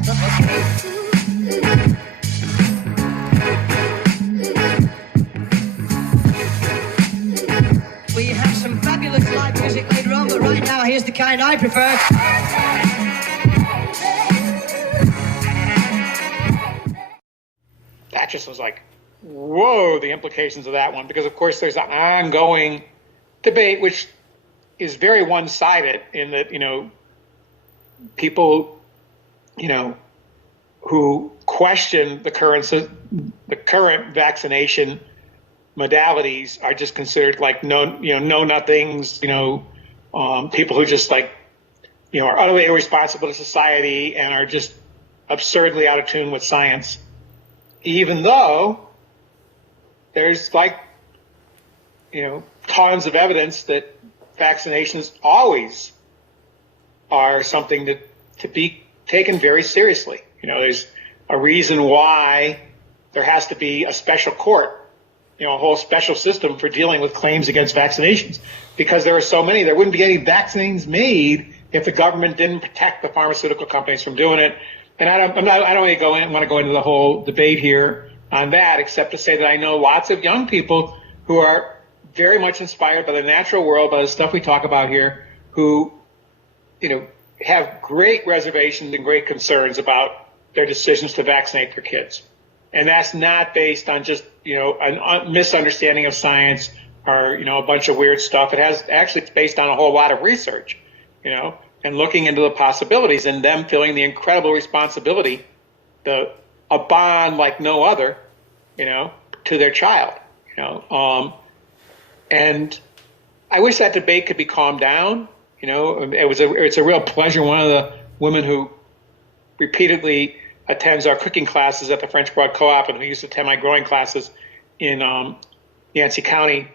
We have some fabulous live music later on, but right now, here's the kind I prefer. That just was like, whoa, the implications of that one, because of course there's an ongoing debate, which is very one-sided in that, people, who question the current vaccination modalities are just considered like know-nothings, people who just are utterly irresponsible to society and are just absurdly out of tune with science, even though there's tons of evidence that vaccinations always are something to be taken very seriously. There's a reason why there has to be a special court, a whole special system for dealing with claims against vaccinations, because there are so many. There wouldn't be any vaccines made if the government didn't protect the pharmaceutical companies from doing it. And I don't really want to go into the whole debate here on that, except to say that I know lots of young people who are very much inspired by the natural world, by the stuff we talk about here, who, have great reservations and great concerns about their decisions to vaccinate their kids. And that's not based on just, a misunderstanding of science or, a bunch of weird stuff. It's based on a whole lot of research, and looking into the possibilities and them feeling the incredible responsibility, a bond like no other, to their child, and I wish that debate could be calmed down. It's a real pleasure. One of the women who repeatedly attends our cooking classes at the French Broad Co-op and who used to attend my growing classes in Yancey County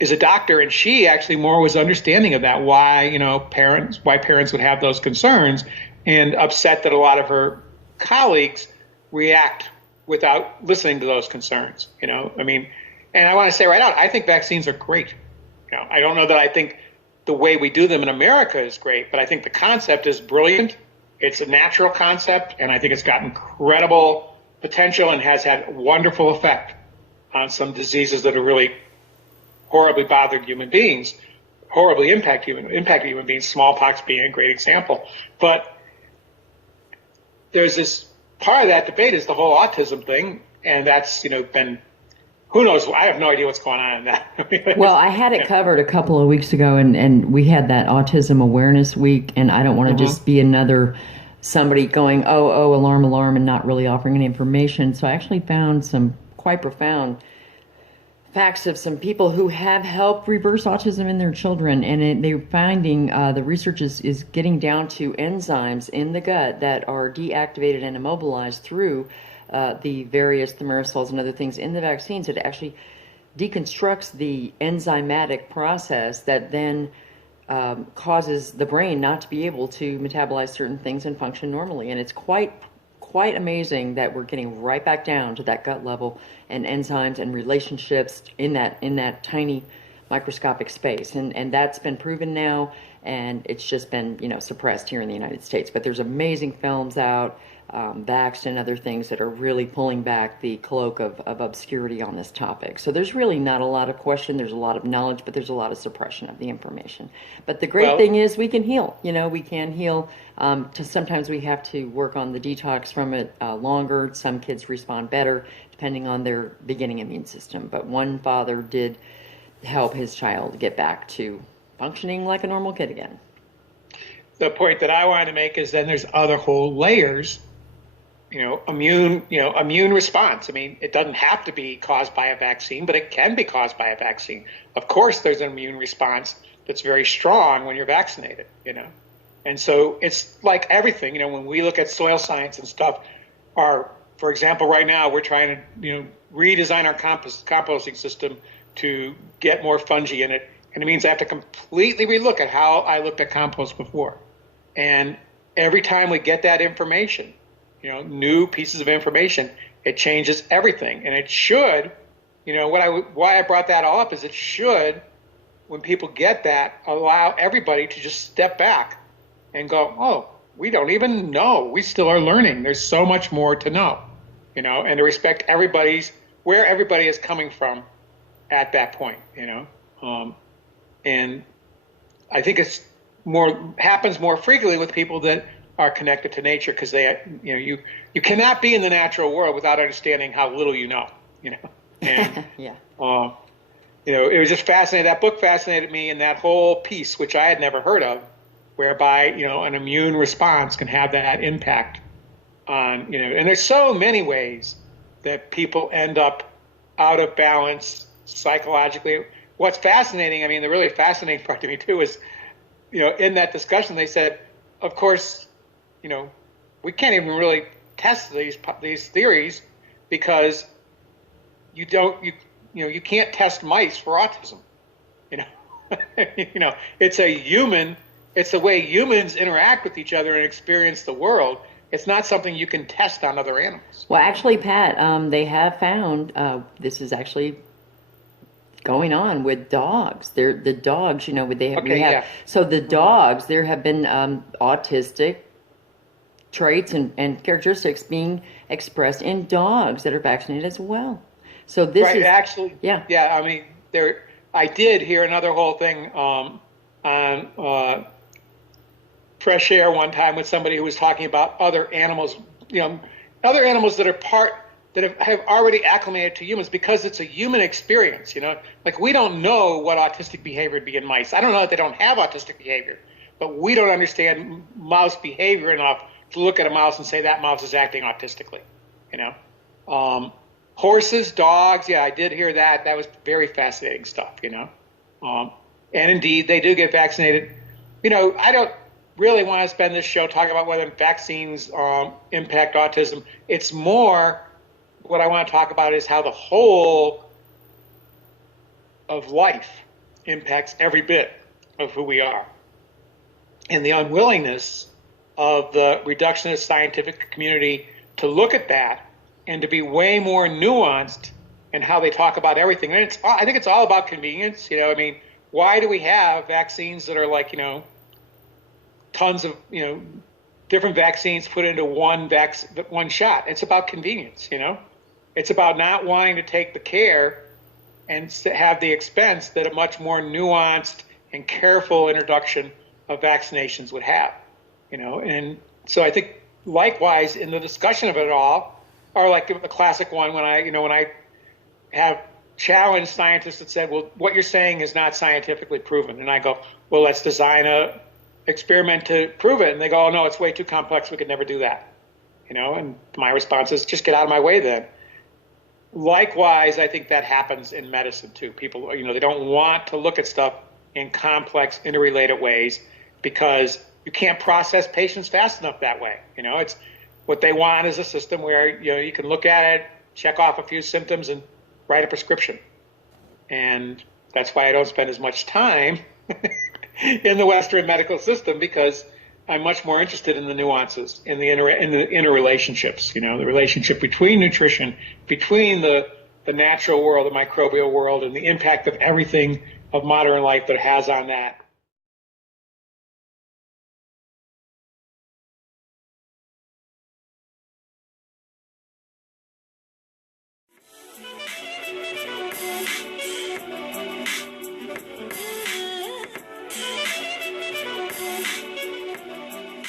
is a doctor, and she actually more was understanding of that, why parents would have those concerns, and upset that a lot of her colleagues react without listening to those concerns. And I want to say right out, I think vaccines are great. I don't know that I think the way we do them in America is great, but I think the concept is brilliant. It's a natural concept, and I think it's got incredible potential and has had wonderful effect on some diseases that are really horribly bothered human beings, horribly impacted human beings, smallpox being a great example. But there's this part of that debate is the whole autism thing, and that's, been, who knows? I have no idea what's going on in that. Well, I had it covered a couple of weeks ago, and we had that Autism Awareness Week, and I don't want to just be another somebody going, oh, alarm, alarm, and not really offering any information. So I actually found some quite profound facts of some people who have helped reverse autism in their children, and they're finding the research is getting down to enzymes in the gut that are deactivated and immobilized through the various thimerosols and other things in the vaccines. It actually deconstructs the enzymatic process that then causes the brain not to be able to metabolize certain things and function normally. And it's quite amazing that we're getting right back down to that gut level and enzymes and relationships in that tiny microscopic space. And that's been proven now, and it's just been, suppressed here in the United States. But there's amazing films out, Vaxxed and other things that are really pulling back the cloak of obscurity on this topic. So there's really not a lot of question. There's a lot of knowledge, but there's a lot of suppression of the information. But the great thing is we can heal. We can heal. Sometimes we have to work on the detox from it longer. Some kids respond better depending on their beginning immune system. But one father did help his child get back to functioning like a normal kid again. The point that I wanted to make is then there's other whole layers, immune response. I mean, it doesn't have to be caused by a vaccine, but it can be caused by a vaccine. Of course, there's an immune response that's very strong when you're vaccinated, And so it's like everything, when we look at soil science and stuff, for example, right now we're trying to, redesign our composting system to get more fungi in it. And it means I have to completely relook at how I looked at compost before. And every time we get that information, new pieces of information, it changes everything. And it should, why I brought that all up is it should, when people get that, allow everybody to just step back and go, oh, we don't even know. We still are learning. There's so much more to know, and to respect where everybody is coming from at that point, and I think it's happens more frequently with people that are connected to nature, because you cannot be in the natural world without understanding how little and yeah. It was just fascinating. That book fascinated me, and that whole piece, which I had never heard of, whereby an immune response can have that impact on and there's so many ways that people end up out of balance psychologically. What's fascinating, I mean, the really fascinating part to me too is, in that discussion they said, of course, we can't even really test these theories, because you can't test mice for autism. It's the way humans interact with each other and experience the world. It's not something you can test on other animals. Well, actually, Pat, they have found this is actually going on with dogs. The dogs, so the dogs, there have been autistic traits and characteristics being expressed in dogs that are vaccinated as well. So this is actually, yeah. I mean, I did hear another whole thing on Fresh Air one time with somebody who was talking about other animals, other animals that have already acclimated to humans, because it's a human experience. Like, we don't know what autistic behavior would be in mice. I don't know that they don't have autistic behavior, but we don't understand mouse behavior enough to look at a mouse and say that mouse is acting autistically. Horses, dogs, yeah, I did hear that. That was very fascinating stuff, and indeed, they do get vaccinated. I don't really want to spend this show talking about whether vaccines impact autism. It's more, what I want to talk about is how the whole of life impacts every bit of who we are. And the unwillingness of the reductionist scientific community to look at that and to be way more nuanced in how they talk about everything. And I think it's all about convenience. I mean, why do we have vaccines that are like, tons of, different vaccines put into one shot? It's about convenience, It's about not wanting to take the care and have the expense that a much more nuanced and careful introduction of vaccinations would have, And so I think likewise in the discussion of it all, or like the classic one when I have challenged scientists that said, well, what you're saying is not scientifically proven. And I go, well, let's design a experiment to prove it. And they go, oh, no, it's way too complex. We could never do that. And my response is, just get out of my way then. Likewise, I think that happens in medicine too. People, they don't want to look at stuff in complex, interrelated ways, because you can't process patients fast enough that way. It's what they want is a system where, you can look at it, check off a few symptoms, and write a prescription. And that's why I don't spend as much time in the Western medical system, because I'm much more interested in the nuances, in the interrelationships, the relationship between nutrition, between the natural world, the microbial world, and the impact of everything of modern life that it has on that.